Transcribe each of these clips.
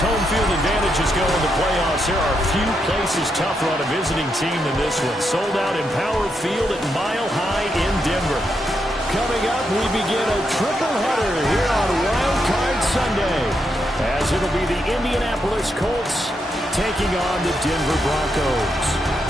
home field advantages go in the playoffs, there are few places tougher on a visiting team than this one. Sold out in Power Field at Mile High in Denver. Coming up, we begin a triple header here on Wild Card Sunday, as it'll be the Indianapolis Colts taking on the Denver Broncos.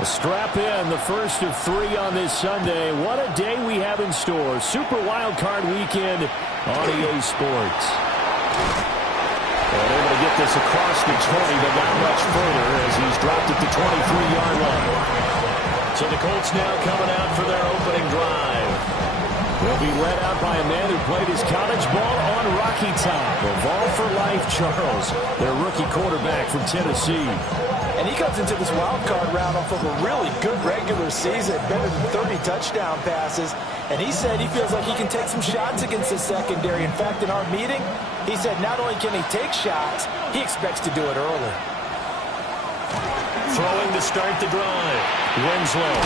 Strap in, the first of 3 on this Sunday. What a day we have in store. Super Wild Card Weekend on EA Sports. And able to get this across the 20, but not much further as he's dropped at the 23-yard line. So the Colts now coming out for their opening drive. They'll be led out by a man who played his college ball on Rocky Top. Evolve for life, Charles, their rookie quarterback from Tennessee. And he comes into this wild card round off of a really good regular season, better than 30 touchdown passes. And he said he feels like he can take some shots against the secondary. In fact, in our meeting, he said not only can he take shots, he expects to do it early. Throwing to start the drive, Winslow.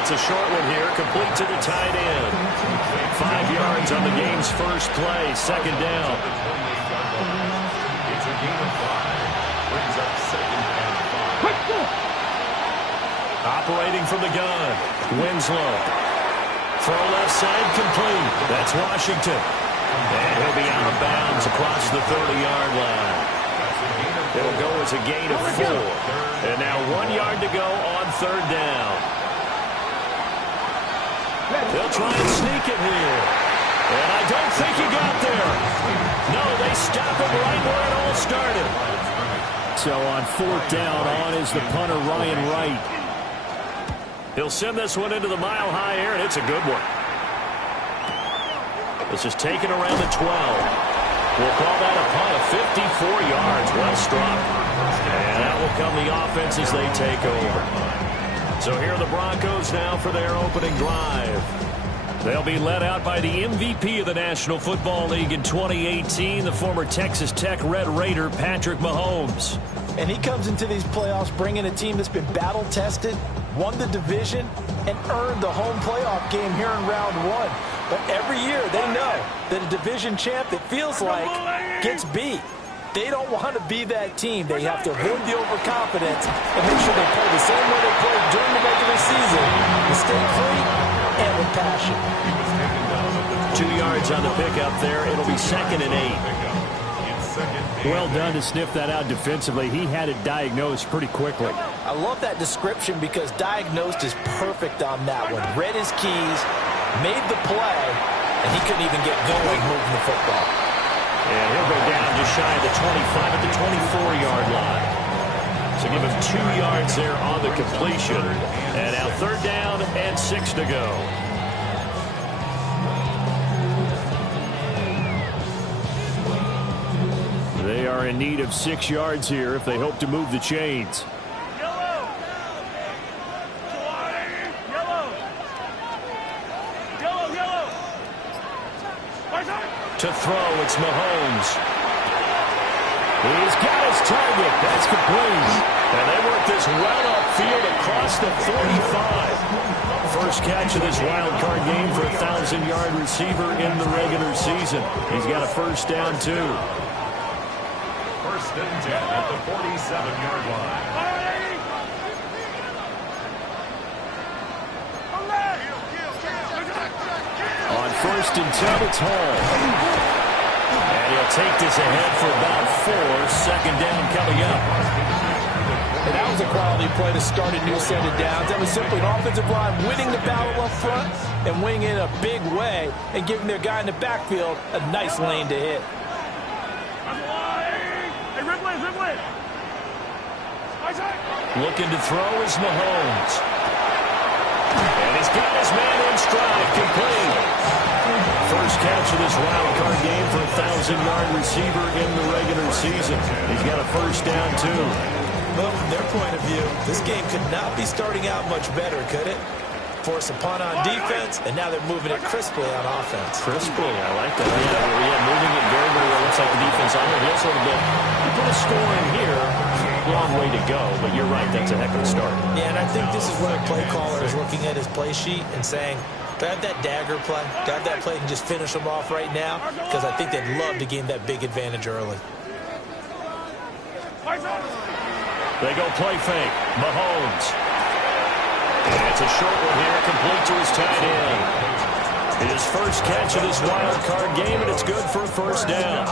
It's a short one here, complete to the tight end. 5 yards on the game's first play, second down. It's a gain of 5. Brings up second and 5. Operating from the gun, Winslow. Throw left side, complete. That's Washington. And he'll be out of bounds across the 30-yard line. It'll go as a gain of 4. And now 1 yard to go on third down. They'll try and sneak it here. And I don't think he got there. No, they stop him right where it all started. So on fourth down, on is the punter, Ryan Wright. He'll send this one into the mile-high air, and it's a good one. This is taken around the 12. We'll call that a punt of 54 yards. Well struck. And that will come the offense as they take over. So here are the Broncos now for their opening drive. They'll be led out by the MVP of the National Football League in 2018, the former Texas Tech Red Raider, Patrick Mahomes. And he comes into these playoffs bringing a team that's been battle-tested, won the division, and earned the home playoff game here in round 1. But every year they know that a division champ, it feels like, gets beat. They don't want to be that team. They have to avoid the overconfidence and make sure they play the same way they played during the regular season, mistake-free and with passion. 2 yards on the pickup there. It'll be second and 8. Well done to sniff that out defensively. He had it diagnosed pretty quickly. I love that description because diagnosed is perfect on that one. Read his keys, made the play, and he couldn't even get going moving the football. And he'll go down just shy of the 25 at the 24-yard line. So give him 2 yards there on the completion. And now third down and 6 to go. They are in need of 6 yards here if they hope to move the chains. To throw, it's Mahomes. He's got his target. That's complete. And they work this well upfield across the 45. First catch of this wild card game for a 1,000-yard receiver in the regular season. He's got a first down, too. First and 10 at the 47-yard line. On first and 10, it's Hall. And he'll take this ahead for about 4. Second down coming up. And that was a quality play to start a new set of downs. That was simply an offensive line winning the battle up front and winning in a big way and giving their guy in the backfield a nice lane to hit. Looking to throw is Mahomes. And he's got his man in stride, complete. First catch of this wild card game for a 1,000-yard receiver in the regular season. He's got a first down, too. Well, from their point of view, this game could not be starting out much better, could it? force a punt on defense, and now they're moving it crisply on offense. Crisply, I like that. Yeah, moving it very, very well. Looks like the defense on their heels a little bit. You put a score in here, long way to go, but you're right, that's a heck of a start. Yeah, and I think this is where a play caller is looking at his play sheet and saying, do I have that dagger play? Do I have that play and just finish them off right now? Because I think they'd love to gain that big advantage early. They go play fake. Mahomes. And it's a short one here, complete to his tight end. His first catch of this wild card game, and it's good for a first down.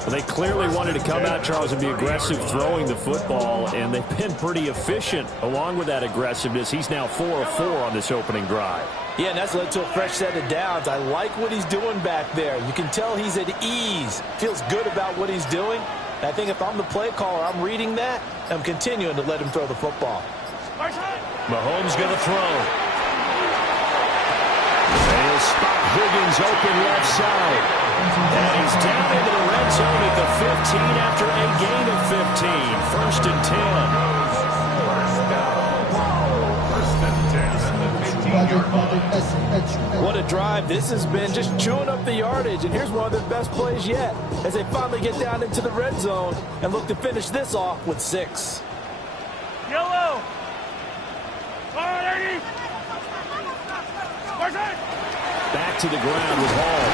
Well, they clearly wanted to come out, Charles, and be aggressive throwing the football, and they've been pretty efficient along with that aggressiveness. He's now 4 of 4 on this opening drive. Yeah, and that's led to a fresh set of downs. I like what he's doing back there. You can tell he's at ease, feels good about what he's doing. And I think if I'm the play caller, I'm reading that, and I'm continuing to let him throw the football. Mahomes going to throw. And he'll spot Higgins open left side. And he's down into the red zone at the 15 after a gain of 15. First and 10. What a drive this has been, just chewing up the yardage. And here's one of their best plays yet as they finally get down into the red zone and look to finish this off with 6. Yellow. Back to the ground with Hall.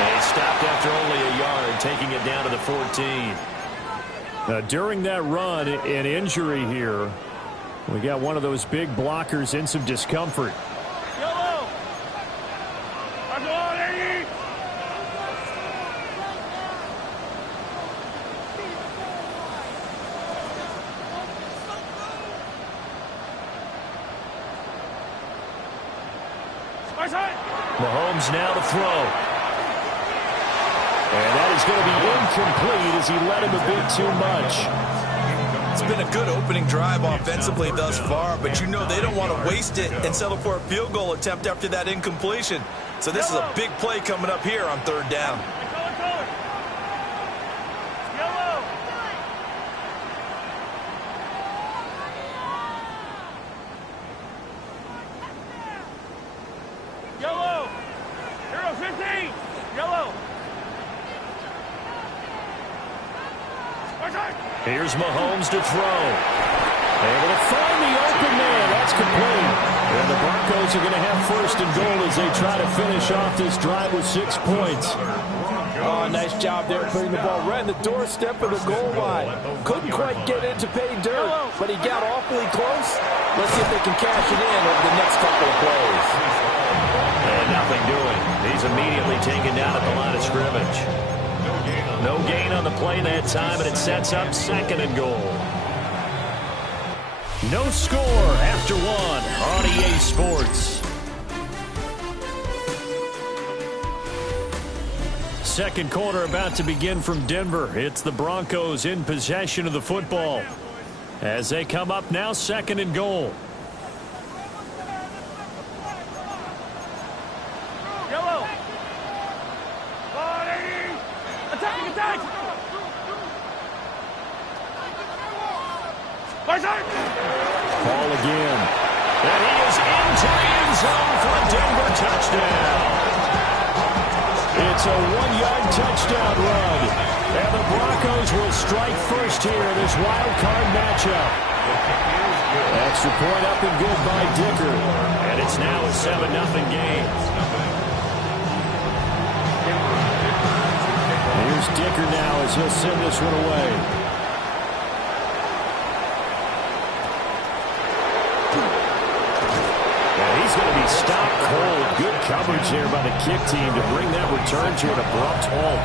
And he stopped after only a yard, taking it down to the 14. Now, during that run, an injury here. We got one of those big blockers in some discomfort. Yellow. Mahomes now to throw. And that is going to be incomplete as he let him a bit too much. It's been a good opening drive offensively thus far, but you know they don't want to waste it and settle for a field goal attempt after that incompletion. So this is a big play coming up here on 3rd down. Yellow. Hero 15. Yellow. Here's Mahomes to throw. Able to find the open man. That's complete. And the Broncos are going to have 1st and goal as they try to finish off this drive with 6 points. Oh, nice job there putting the ball right in the doorstep of the goal line. Couldn't quite get in to pay dirt, but he got awfully close. Let's see if they can cash it in over the next couple of plays. And nothing doing. He's immediately taken down at the line of scrimmage. No gain on the play that time, and it sets up 2nd and goal. No score after 1 on EA Sports. 2nd quarter about to begin from Denver. It's the Broncos in possession of the football as they come up now 2nd and goal. Yellow. Attack, attack. Ball again. And he is into the end zone for a Denver touchdown. It's a 1-yard touchdown run. And the Broncos will strike first here in this wild card matchup. Extra point up and good by Dicker. And it's now a 7-0 game. Here's Dicker now as he'll send this one away. He's going to be stopped cold. Good coverage there by the kick team to bring that return to an abrupt halt.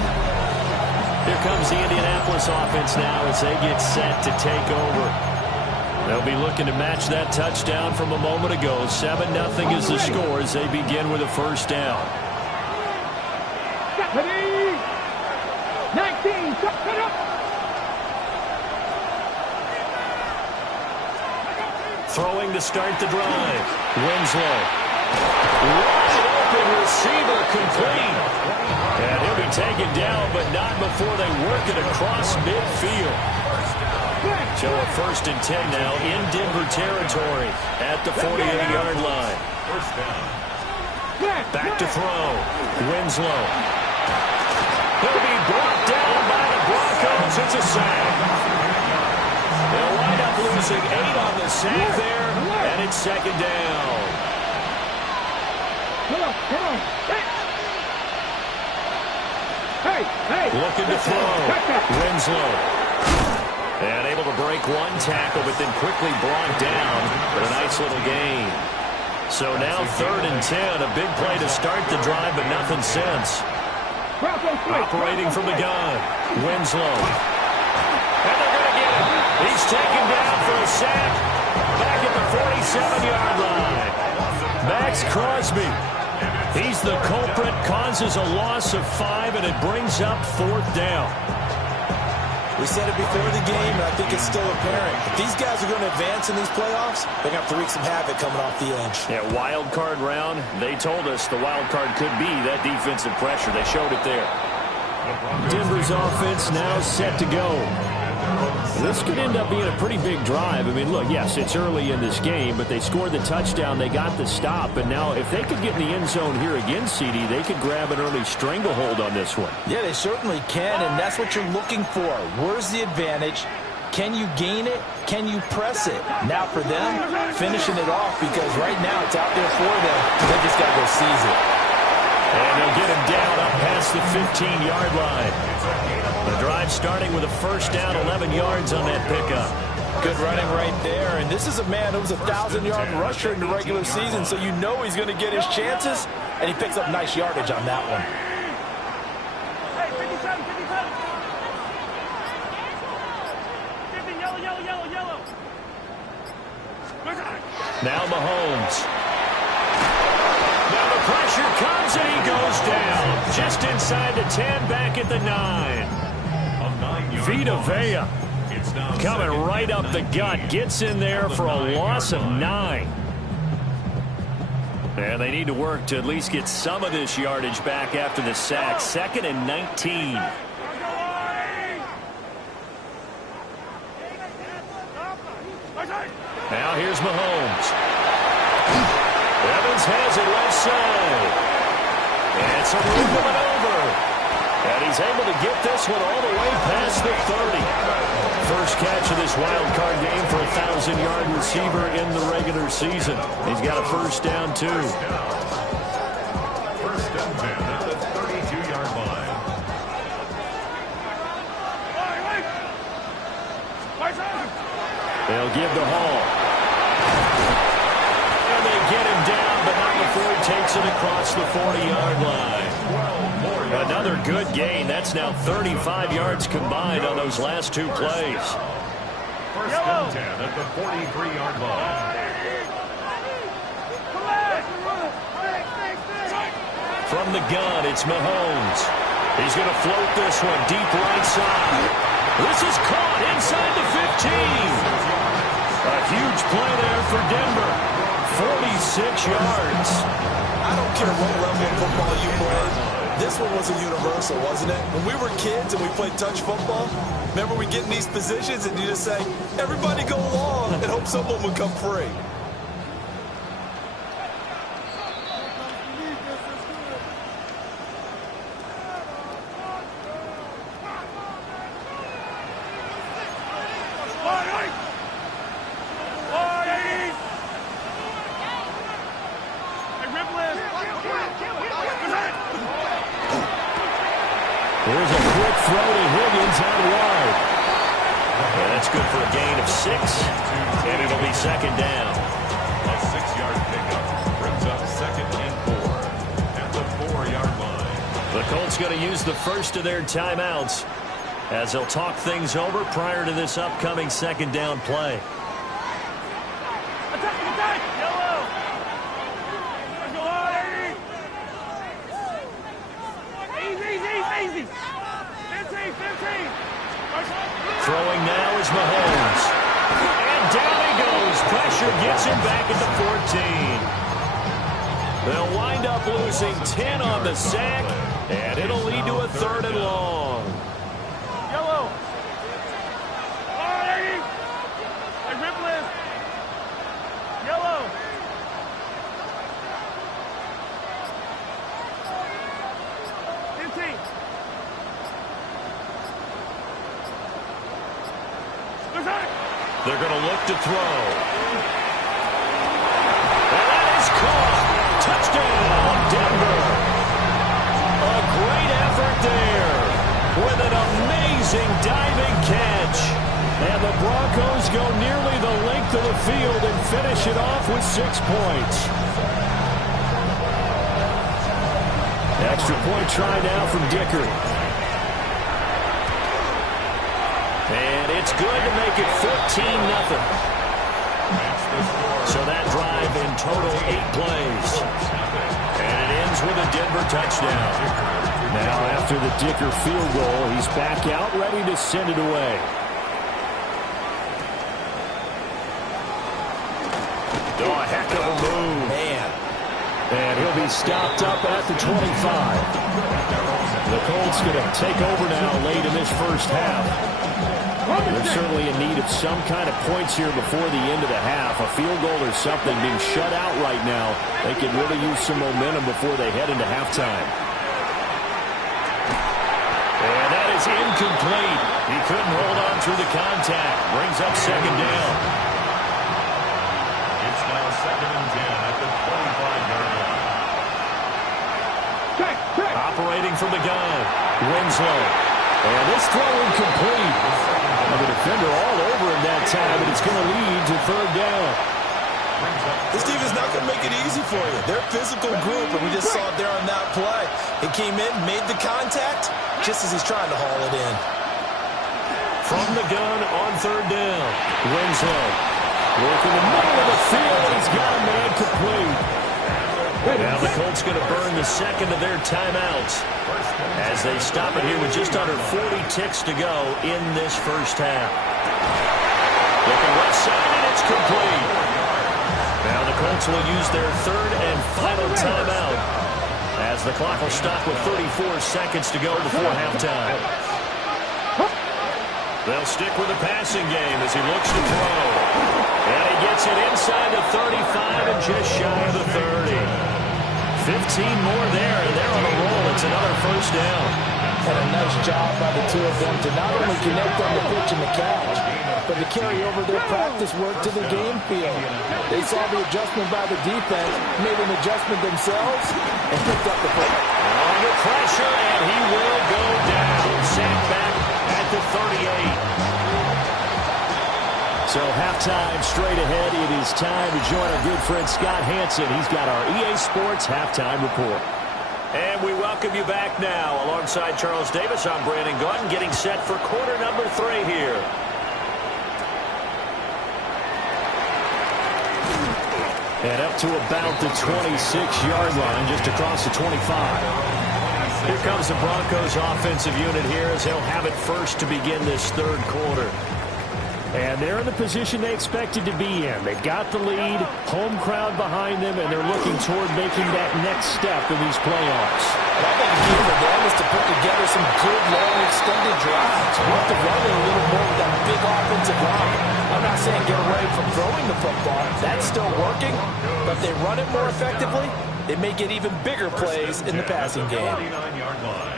Here comes the Indianapolis offense now as they get set to take over. They'll be looking to match that touchdown from a moment ago. 7-0 is the score as they begin with a 1st down. 19, set up. Throwing to start the drive. Winslow. Wide open receiver complete. And he'll be taken down, but not before they work it across midfield. So a 1st and 10 now in Denver territory at the 48-yard line. First down. Back to throw. Winslow. He'll be brought down by the Broncos. It's a sack. They'll wind up losing 8 on the sack there, and it's 2nd down. Looking to throw. Winslow. And able to break one tackle, but then quickly brought down for a nice little gain. So now 3rd and 10. A big play to start the drive, but nothing since. Operating from the gun. Winslow. And they're going to get him. He's taken down for a sack. Back at the 47-yard line. Max Crosby. He's the culprit, causes a loss of 5, and it brings up 4th down. We said it before the game, and I think it's still apparent. If these guys are going to advance in these playoffs, they're going to have to wreak some havoc coming off the edge. Yeah, wild card round. They told us the wild card could be that defensive pressure. They showed it there. Denver's offense now set to go. This could end up being a pretty big drive. I mean, look, yes, it's early in this game, but they scored the touchdown. They got the stop. And now if they could get in the end zone here again, CD, they could grab an early stranglehold on this one. Yeah, they certainly can, and that's what you're looking for. Where's the advantage? Can you gain it? Can you press it? Now for them, finishing it off, because right now it's out there for them. They just got to go seize it. And they'll get him down up past the 15-yard line. The drive starting with a 1st down, 11 yards on that pickup. Good running right there. And this is a man who was a 1,000-yard rusher in the regular season, so you know he's going to get his chances, and he picks up nice yardage on that one. Hey, 57, 57. 50, yellow, yellow, yellow, yellow. Now Mahomes. Now the pressure comes, and he goes down. Just inside the 10, back at the 9. Vita Vea coming right up the gut. Gets in there for a loss of 9. And they need to work to at least get some of this yardage back after the sack. 2nd and 19. Now here's Mahomes. Evans has it left side. And some room to maneuver. And he's able to get this one all the way past the 30. First catch of this wild card game for a 1,000-yard receiver in the regular season. He's got a 1st down, too. 1st and 10 at the 32-yard line. They'll give the Hall. And they get him down, but not before he takes it across the 40-yard line. Another good gain. That's now 35 yards combined on those last 2 plays. 1st and 10 at the 43-yard line. From the gun, it's Mahomes. He's going to float this one deep right side. This is caught inside the 15. A huge play there for Denver. 46 yards. I don't care what level of football you play. This one was a universal, wasn't it? When we were kids and we played touch football, remember we get in these positions and you just say, everybody go along, and hope someone would come free. Here's a quick throw to Higgins out wide. And that's good for a gain of 6, and it'll be 2nd down. A 6-yard pickup brings up 2nd and 4 at the 4-yard line. The Colts going to use the first of their timeouts as they'll talk things over prior to this upcoming 2nd down play. Attack! Yellow! Easy! 15! Throwing now is Mahomes. And down he goes. Pressure gets him back at the 14. They'll wind up losing 10 on the sack, and it'll lead to a 3rd and long. Yellow! They're going to look to throw. And that is caught. Touchdown, Denver. A great effort there with an amazing diving catch. And the Broncos go nearly the length of the field and finish it off with 6 points. Extra point try now from Dicker. And it's good to make it 14-0. So that drive in total 8 plays. And it ends with a Denver touchdown. Now after the Dicker field goal, he's back out ready to send it away. Oh, a heck of a move. Man. And he'll be stopped up at the 25. The Colts going to take over now late in this first half. They're certainly in need of some kind of points here before the end of the half. A field goal or something being shut out right now. They can really use some momentum before they head into halftime. And that is incomplete. He couldn't hold on through the contact. Brings up second down. It's now 2nd and 10 at the 25-yard line. Operating from the gun. Winslow. And this throw incomplete. The defender all over him that time, and it's going to lead to 3rd down. This team is not going to make it easy for you. They're a physical group, and we just saw it there on that play. He came in, made the contact, just as he's trying to haul it in. From the gun on 3rd down. Winslow. Working the middle of the field, and he's got a man complete. Now the Colts going to burn the second of their timeouts as they stop it here with just under 40 ticks to go in this first half. Looking left side, and it's complete. Now the Colts will use their 3rd and final timeout as the clock will stop with 34 seconds to go before halftime. They'll stick with the passing game as he looks to throw. And he gets it inside the 35 and just shy of the 30. 15 more there, and they're on a roll. It's another first down. And a nice job by the two of them to not only connect on the pitch and the catch, but to carry over their practice work to the game field. They saw the adjustment by the defense, made an adjustment themselves, and picked up the ball. Under pressure, and he will go down. Sacked back at the 38. So halftime straight ahead. It is time to join our good friend Scott Hansen. He's got our EA Sports Halftime Report. And we welcome you back now. Alongside Charles Davis, I'm Brandon Gunn, getting set for quarter number 3 here. And up to about the 26-yard line, just across the 25. Here comes the Broncos offensive unit here as they'll have it first to begin this 3rd quarter. And they're in the position they expected to be in. They've got the lead, home crowd behind them, and they're looking toward making that next step in these playoffs. And I think the key for them is to put together some good, long, extended drives. You have to run it a little more with that big offensive line. I'm not saying get away from throwing the football. That's still working. But if they run it more effectively, they may get even bigger plays in the passing game. 49-yard line.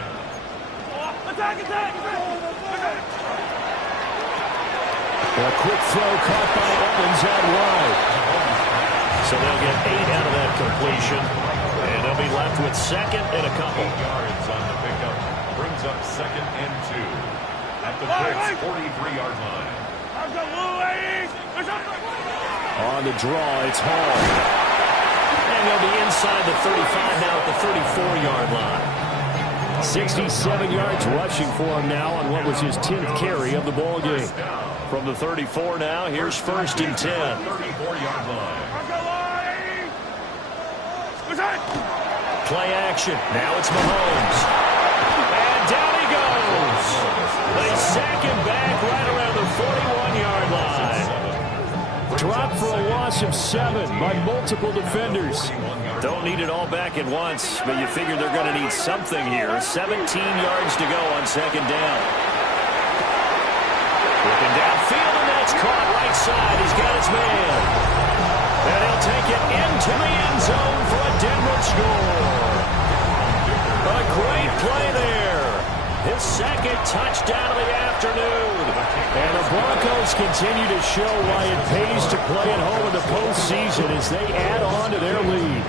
Attack! A quick throw caught by Evans out wide. So they'll get 8 out of that completion. And they'll be left with 2nd and a couple. 8 yards on the pickup. Brings up 2nd and 2. At the Colts 43-yard line. On the draw, it's Hall. And they'll be inside the 35 now at the 34-yard line. 67 yards rushing for him now on what was his 10th carry of the ball game. From the 34 now, here's 1st and 10. 34-yard line. Play action. Now it's Mahomes. And down he goes. They sack him back right around the 41-yard line. Dropped for a loss of 7 by multiple defenders. Don't need it all back at once, but you figure they're going to need something here. 17 yards to go on 2nd down. Looking downfield, and that's caught right side. He's got his man. And he'll take it into the end zone for a Denver score. A great play there. His second touchdown of the afternoon. And the Broncos continue to show why it pays to play at home in the postseason as they add on to their lead.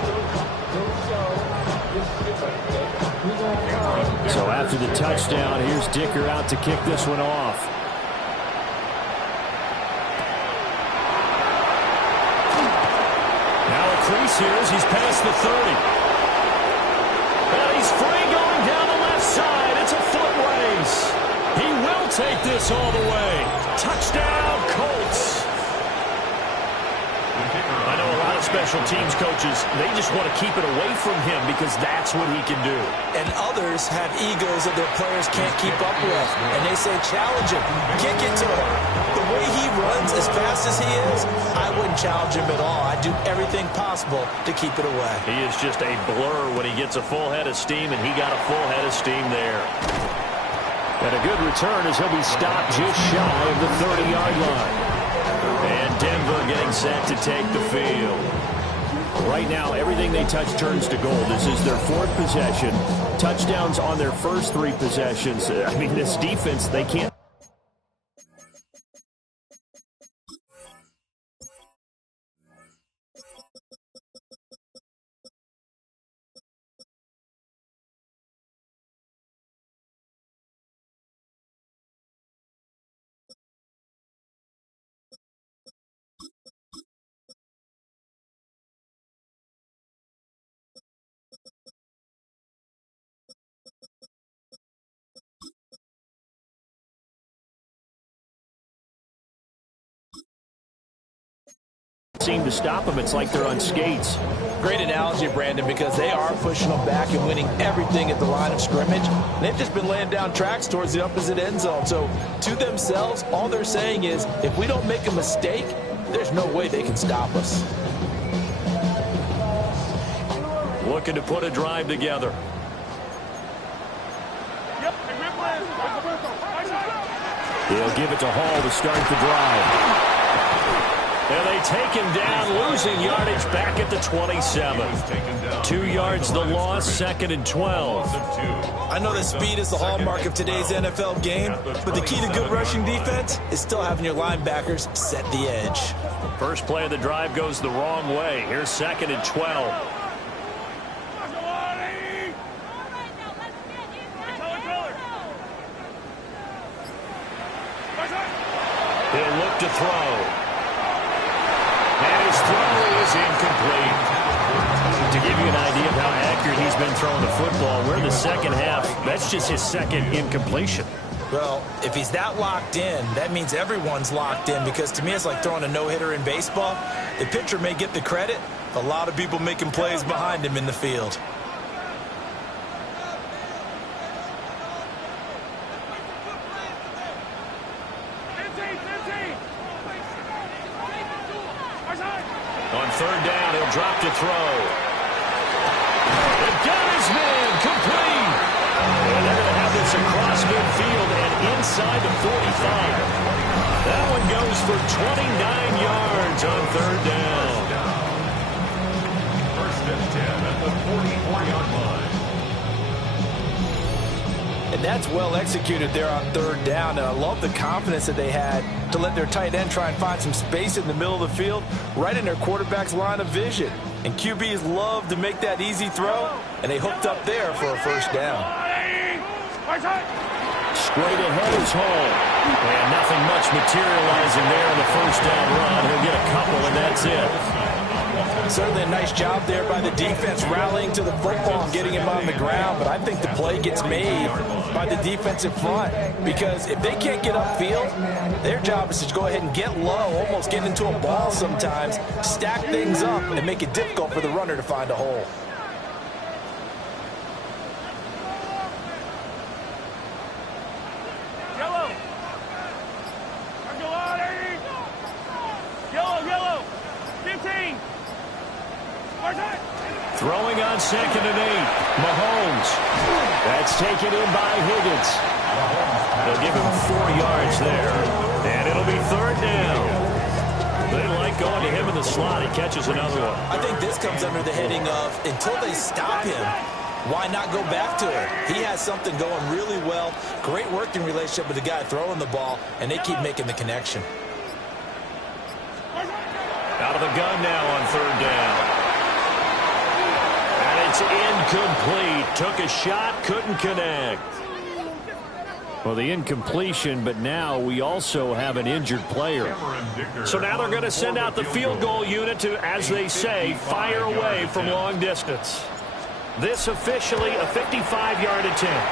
So after the touchdown, here's Dicker out to kick this one off. Now a crease here as he's past the 30. And he's free going down the left side. It's a foot race. He will take this all the way. Touchdown, Colts. I know a lot of special teams coaches, they just want to keep it away from him because that's what he can do. And others have egos that their players can't keep up with. And they say, challenge him. Kick it to him. The way he runs as fast as he is, I wouldn't challenge him at all. I'd do everything possible to keep it away. He is just a blur when he gets a full head of steam, and he got a full head of steam there. And a good return as he'll be stopped just shy of the 30-yard line. And Denver getting set to take the field. Right now, everything they touch turns to gold. This is their fourth possession. Touchdowns on their first three possessions. I mean, this defense, they can't. Seem to stop them. It's like they're on skates. Great analogy, Brandon, because they are pushing them back and winning everything at the line of scrimmage. They've just been laying down tracks towards the opposite end zone. So to themselves, all they're saying is, if we don't make a mistake, there's no way they can stop us. Looking to put a drive together. He'll give it to Hall to start the drive. And they take him down, losing yardage back at the 27. 2 yards the loss, 2nd and 12. I know that speed is the hallmark of today's NFL game, but the key to good rushing defense is still having your linebackers set the edge. First play of the drive goes the wrong way. Here's 2nd and 12. He'll look to throw. And his throw is incomplete. To give you an idea of how accurate he's been throwing the football, we're in the second half. That's just his second incompletion. Well, if he's that locked in, that means everyone's locked in, because to me it's like throwing a no-hitter in baseball. The pitcher may get the credit, a lot of people making plays behind him in the field. On third down, he'll drop to throw. It got his man complete. And they're going to have this across midfield and inside the 45. That one goes for 29 yards on third down. First and 10 at the 44-yard line. And that's well executed there on third down. And I love the confidence that they had to let their tight end try and find some space in the middle of the field, right in their quarterback's line of vision. And QBs love to make that easy throw, and they hooked up there for a first down. Straight ahead is Hall. And nothing much materializing there in the first down run. He'll get a couple, and that's it. Certainly a nice job there by the defense rallying to the football and getting him on the ground, but I think the play gets made by the defensive front, because if they can't get upfield, their job is to go ahead and get low, almost get into a ball sometimes, stack things up, and make it difficult for the runner to find a hole. Throwing on 2nd and 8. Mahomes. That's taken in by Higgins. They'll give him 4 yards there. And it'll be third down. They like going to him in the slot. He catches another one. I think this comes under the heading of, until they stop him, Why not go back to it? He has something going really well. Great working relationship with the guy throwing the ball, and they keep making the connection. Out of the gun now on third down. And it's incomplete. Took a shot, couldn't connect. Well, the incompletion, but now we also have an injured player. So now they're going to send out the field goal unit to, as they say, fire away from long distance. This officially a 55-yard attempt.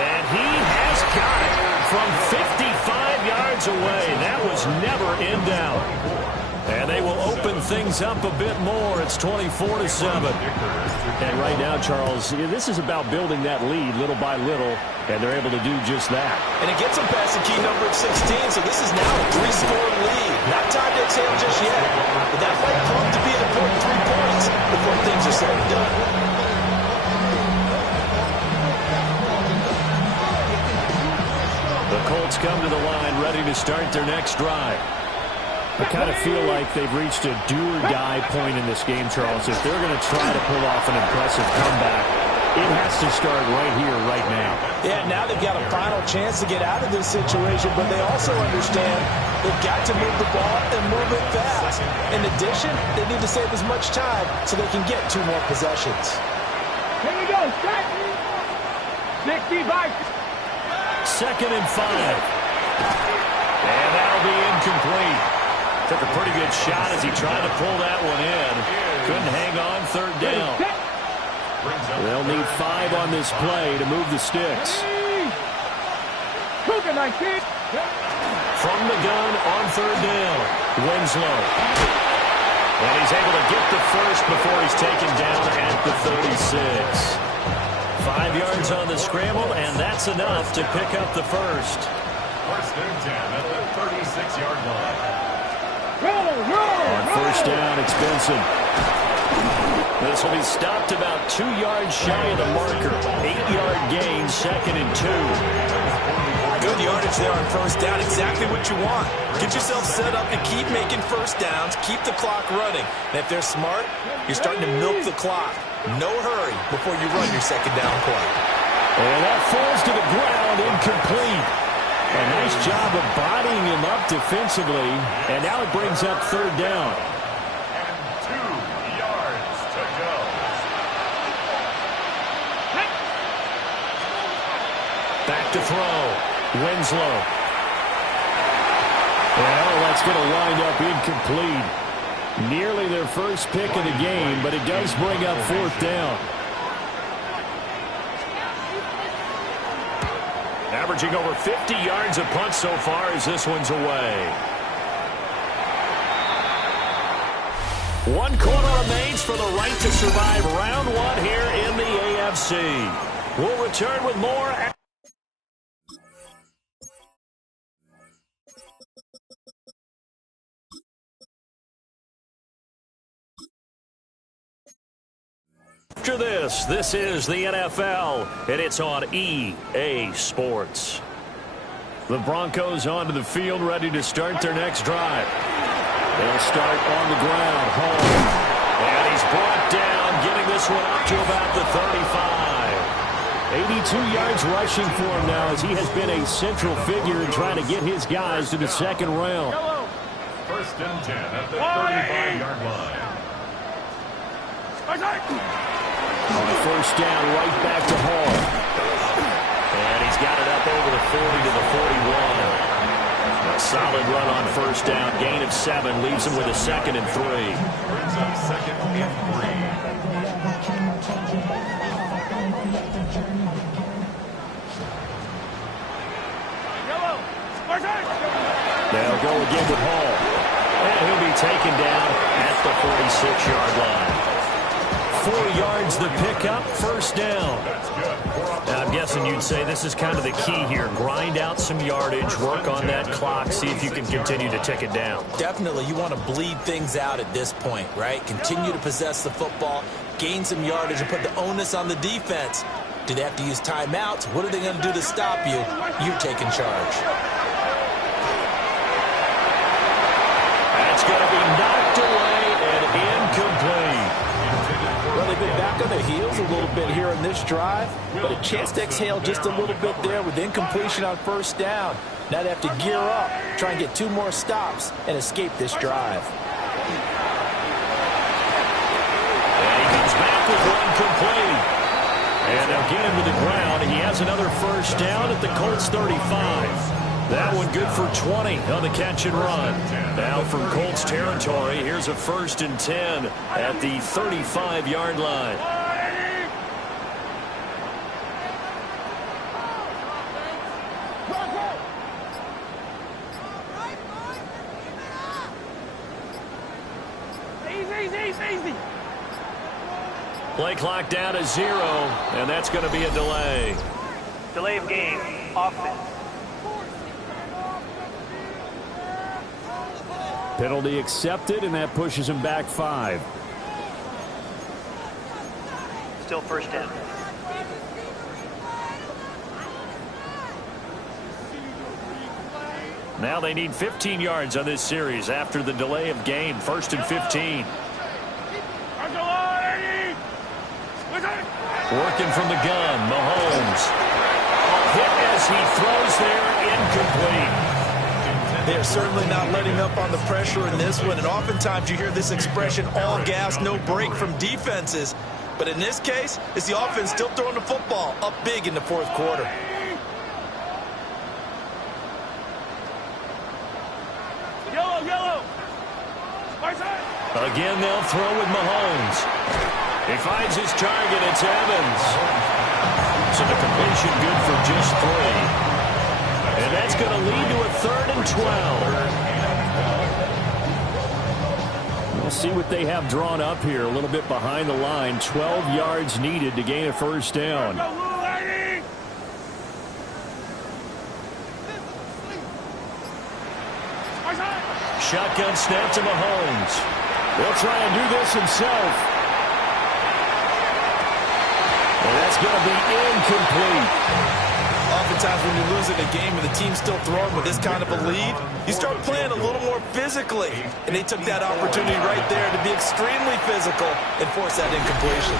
And he has got it from 55 yards away. That was never in doubt. And they will open things up a bit more. It's 24-7. And right now, Charles, this is about building that lead little by little, and they're able to do just that. And it gets them past the key number of 16, so this is now a 3-score lead. Not time to exhale just yet, but that might prove to be an important 3 points before things are said and done. The Colts come to the line ready to start their next drive. I kind of feel like they've reached a do-or-die point in this game, Charles. If they're going to try to pull off an impressive comeback, it has to start right here, right now. Yeah, now they've got a final chance to get out of this situation, but they also understand they've got to move the ball and move it fast. In addition, they need to save as much time so they can get 2 more possessions. Here we go. 65. 2nd and 5. And that'll be incomplete. Took a pretty good shot as he tried to pull that one in. Couldn't hang on third down. They'll need 5 on this play to move the sticks. From the gun on third down, Winslow. And he's able to get the first before he's taken down at the 36. 5 yards on the scramble, and that's enough to pick up the first. 1st and 10 at the 36-yard line. On first down, it's Benson. This will be stopped about 2 yards shy of the marker. 8-yard gain, 2nd and 2. Good yardage there on first down. Exactly what you want. Get yourself set up to keep making first downs, keep the clock running. And if they're smart, you're starting to milk the clock. No hurry before you run your 2nd down play. And that falls to the ground, incomplete. A nice job of bodying him up defensively, and now it brings up third down. And 2 yards to go. Back to throw. Winslow. Well, that's going to wind up incomplete. Nearly their first pick of the game, but it does bring up 4th down. Averaging over 50 yards a punt so far as this one's away. 1 quarter remains for the right to survive round 1 here in the AFC. We'll return with more. After this is the NFL, and it's on EA Sports. The Broncos onto the field, ready to start their next drive. They'll start on the ground, home. And he's brought down, getting this one up to about the 35. 82 yards rushing for him now, as he has been a central figure in trying to get his guys to the 2nd round. 1st and 10 at the 35-yard line. On the first down, right back to Hall. And he's got it up over the 40 to the 41. A solid run on first down. Gain of 7 leaves him with a 2nd and 3. Brings up 2nd and 3. They'll go again with Hall. And he'll be taken down at the 46-yard line. 4 yards the pickup, first down. Now, I'm guessing you'd say this is kind of the key here. Grind out some yardage, work on that clock, see if you can continue to tick it down. Definitely, you want to bleed things out at this point, right? Continue to possess the football, gain some yardage, and put the onus on the defense. Do they have to use timeouts? What are they going to do to stop you? You're taking charge. That's going to be knocked away and incomplete. Well, they've been back on their the heels a little bit here in this drive, but a chance to exhale just a little bit there with incompletion on first down. Now they have to gear up, try and get 2 more stops, and escape this drive. And he comes back with one complete. And they'll get him to the ground. He has another first down at the Colts 35. That one good for 20 on the catch and run. Now from Colts territory, here's a 1st and 10 at the 35-yard line. Easy. Play clock down to 0, and that's going to be a delay. Delay of game. Offense. Penalty accepted, and that pushes him back 5. Still first down. Now they need 15 yards on this series after the delay of game. 1st and 15. Working from the gun, Mahomes. Hit as he throws there, incomplete. They're certainly not letting up on the pressure in this one, and oftentimes you hear this expression, all gas, no break from defenses. But in this case, it's the offense still throwing the football up big in the 4th quarter. Yellow. Again, they'll throw with Mahomes. He finds his target. It's Evans. So the completion good for just 3. And that's going to lead to a 3rd and 12. We'll see what they have drawn up here. A little bit behind the line. 12 yards needed to gain a first down. Shotgun snap to Mahomes. He'll try and do this himself. And that's going to be incomplete. Oftentimes when you're losing a game and the team's still throwing with this kind of a lead, you start playing a little more physically. And they took that opportunity right there to be extremely physical and force that incompletion.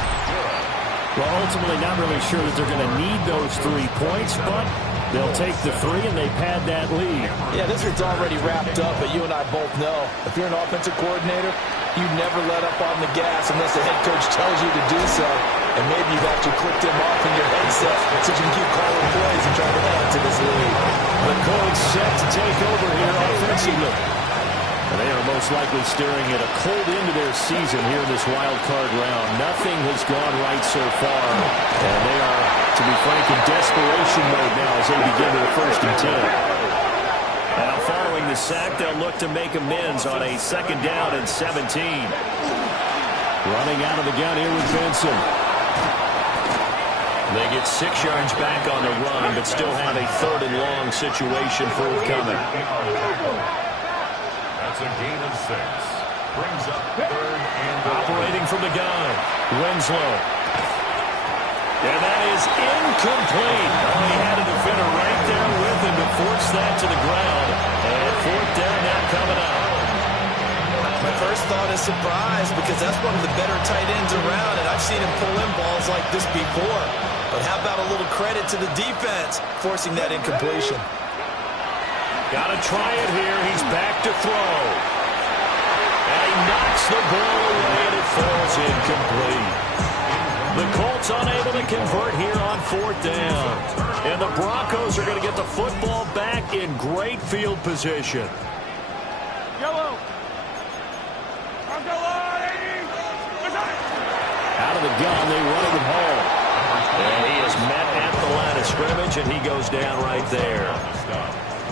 Well, ultimately not really sure that they're going to need those 3 points, but they'll take the 3 and they pad that lead. Yeah, this one's already wrapped up, but you and I both know if you're an offensive coordinator, you never let up on the gas unless the head coach tells you to do so. And maybe you've actually clicked him off in your headset so you can keep calling plays and trying to add to this lead. The Colts set to take over here offensively. And they are most likely staring at a cold end to their season here in this wild card round. Nothing has gone right so far. And they are, to be frank, in desperation mode now as they begin with a 1st and 10. Now following the sack, they'll look to make amends on a 2nd down and 17. Running out of the gun here with Benson. They get 6 yards back on the run, but still have a 3rd and long situation forthcoming. That's a gain of 6. Brings up 3rd and operating from the gun. Winslow. And that is incomplete. Oh, he had a defender right there with him to force that to the ground. And 4th down now coming up. My first thought is surprise because that's one of the better tight ends around, and I've seen him pull in balls like this before. But how about a little credit to the defense forcing that incompletion? Got to try it here. He's back to throw. And he knocks the ball away, and it falls incomplete. The Colts unable to convert here on 4th down. And the Broncos are going to get the football back in great field position. Yellow. Out of the gun, they run it with Hall. And he is met at the line of scrimmage, and he goes down right there.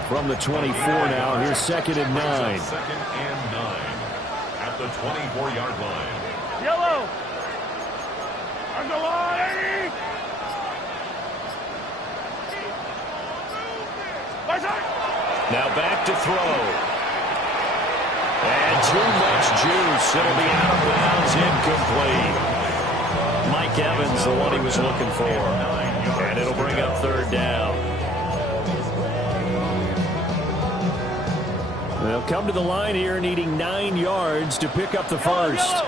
From the 24 now, here's 2nd and 9. 2nd and 9 at the 24-yard line. Yellow. Now back to throw. And too much juice. It'll be out of bounds, incomplete. Mike Evans, the one he was looking for. And it'll bring up 3rd down. They'll come to the line here needing 9 yards to pick up the first.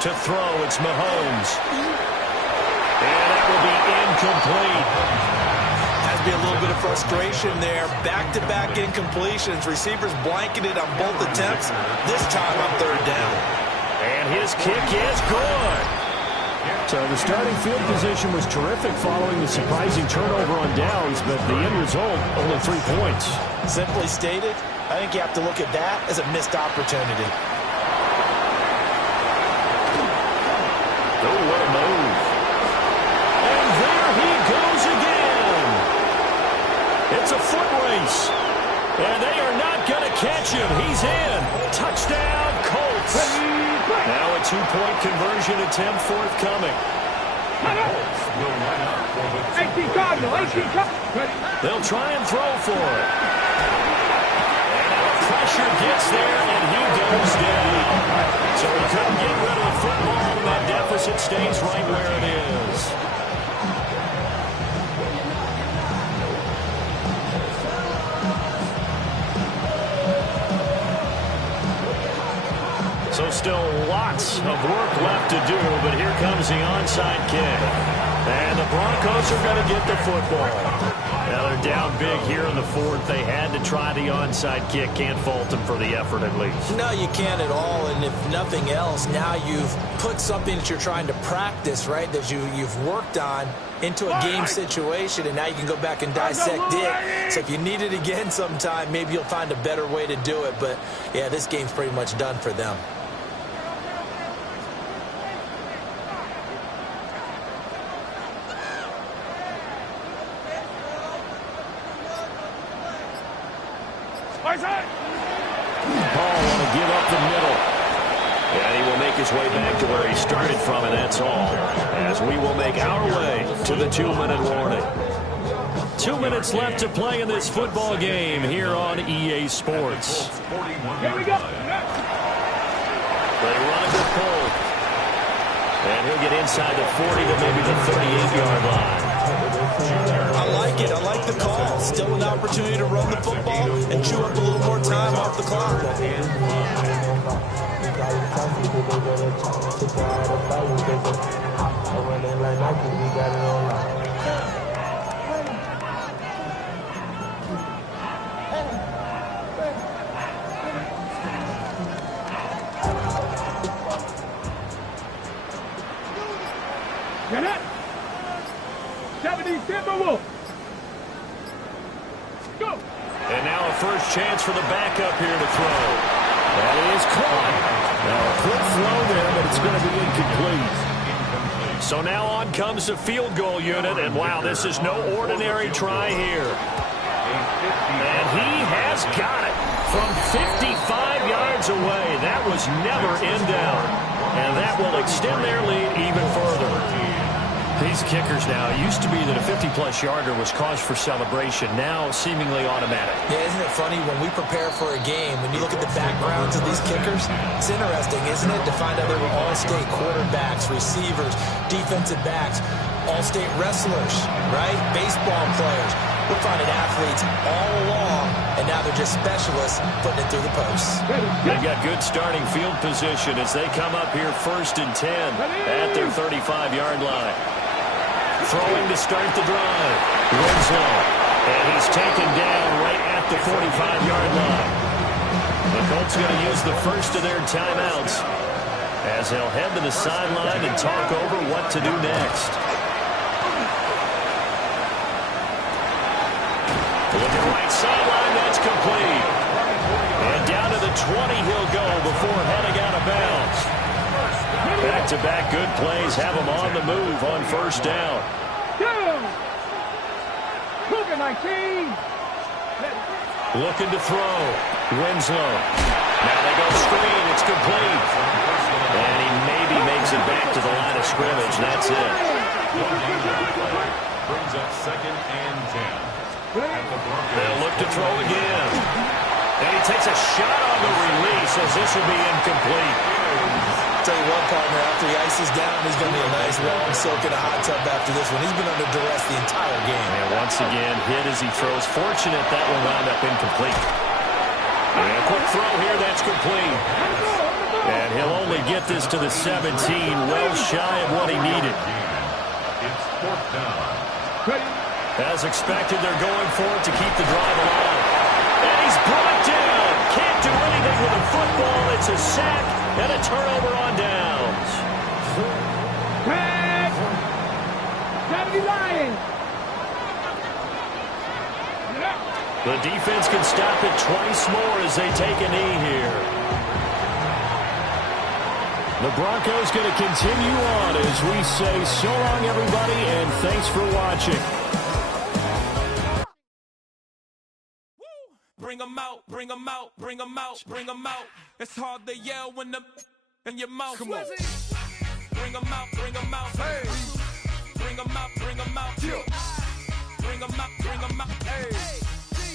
To throw, it's Mahomes. And that will be incomplete. Has to be a little bit of frustration there. Back-to-back incompletions. Receivers blanketed on both attempts. This time on third down. And his kick is good. So the starting field position was terrific following the surprising turnover on downs, but the end result, only 3 points. Simply stated, I think you have to look at that as a missed opportunity. Oh, what a move. And there he goes again. It's a foot race. And they are not going to catch him. He's in. Touchdown, Colts. Now a 2-point conversion attempt forthcoming. They'll try and throw for it. And now pressure gets there, and he goes down. So he couldn't get rid of the football, and that deficit stays right where it is. So still lots of work left to do, but here comes the onside kick. And the Broncos are going to get the football. Now they're down big here in the fourth. They had to try the onside kick. Can't fault them for the effort at least. No, you can't at all. And if nothing else, now you've put something that you're trying to practice, right, that you've worked on into a game situation, and now you can go back and dissect it. So if you need it again sometime, maybe you'll find a better way to do it. But, yeah, this game's pretty much done for them. Paul want to give up the middle. And he will make his way back to where he started from, and that's all. As we will make our way to the 2-minute warning. 2 minutes left to play in this football game here on EA Sports. Here we go. They run a good pull. And he'll get inside the 40 to maybe the 38-yard line. I like it. I like the call. Still an opportunity to run the football and chew up a little more time off the clock. Get it. 70 Timberwolves. Go. And now a first chance for the backup here to throw. That is caught. Now a quick throw there, but it's going to be incomplete. So now on comes the field goal unit, and wow, this is no ordinary try here. And he has got it from 55 yards away. That was never in doubt. And that will extend their lead even further. These kickers now, it used to be that a 50-plus yarder was cause for celebration. Now seemingly automatic. Yeah, isn't it funny when we prepare for a game, when you look at the backgrounds of these kickers, it's interesting, isn't it, to find out they were all-state quarterbacks, receivers, defensive backs, all-state wrestlers, right? Baseball players. We're finding athletes all along, and now they're just specialists putting it through the posts. They've got good starting field position as they come up here 1st and 10 at their 35-yard line. Throwing to start the drive. Winslow. And he's taken down right at the 45-yard line. The Colts going to use the first of their timeouts as they'll head to the sideline and talk over what to do next. Look at right sideline. That's complete. And down to the 20 he'll go before heading out of bounds. Back-to-back good plays have him on the move on first down. Cougar 19. Looking to throw. Winslow. Now they go screen. It's complete. And he maybe makes it back to the line of scrimmage. That's it. Brings up 2nd and 10. They'll look to throw again. And he takes a shot on the release as this will be incomplete. Tell you what, partner, after he ices down, he's going to be a nice long soak in a hot tub after this one. He's been under duress the entire game. And once again, hit as he throws. Fortunate that will wound up incomplete. And a quick throw here, that's complete. And he'll only get this to the 17, well shy of what he needed. It's 4th down. As expected, they're going for it to keep the drive alive. And he's brought down. Can't do anything with a football. It's a sack and a turnover on downs. Tag! Saturday Lions! The defense can stop it twice more as they take a knee here. The Broncos going to continue on as we say so long, everybody, and thanks for watching. Bring them out, bring them out, bring them out, bring them out. It's hard to yell when the in your mouth. Come on. Bring them out, bring them out. Hey. Bring them out, bring them out. Yeah. Bring them out, bring them out. Hey.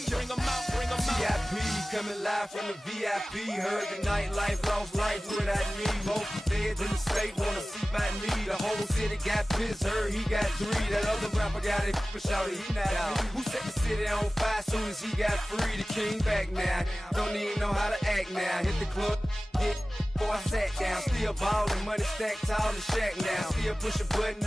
Bring them out, bring them out. VIP coming live from the VIP. Heard the nightlife, lost life without me. Both feds in the state wanna see by me. The whole city got pissed, heard he got 3. That other rapper got it, but shouted he not out. Who set the city on fire soon as he got free? The king back now, don't even know how to act now. Hit the club, hit, before I sat down. Still ballin', money stacked tall and shack now. Still push a button.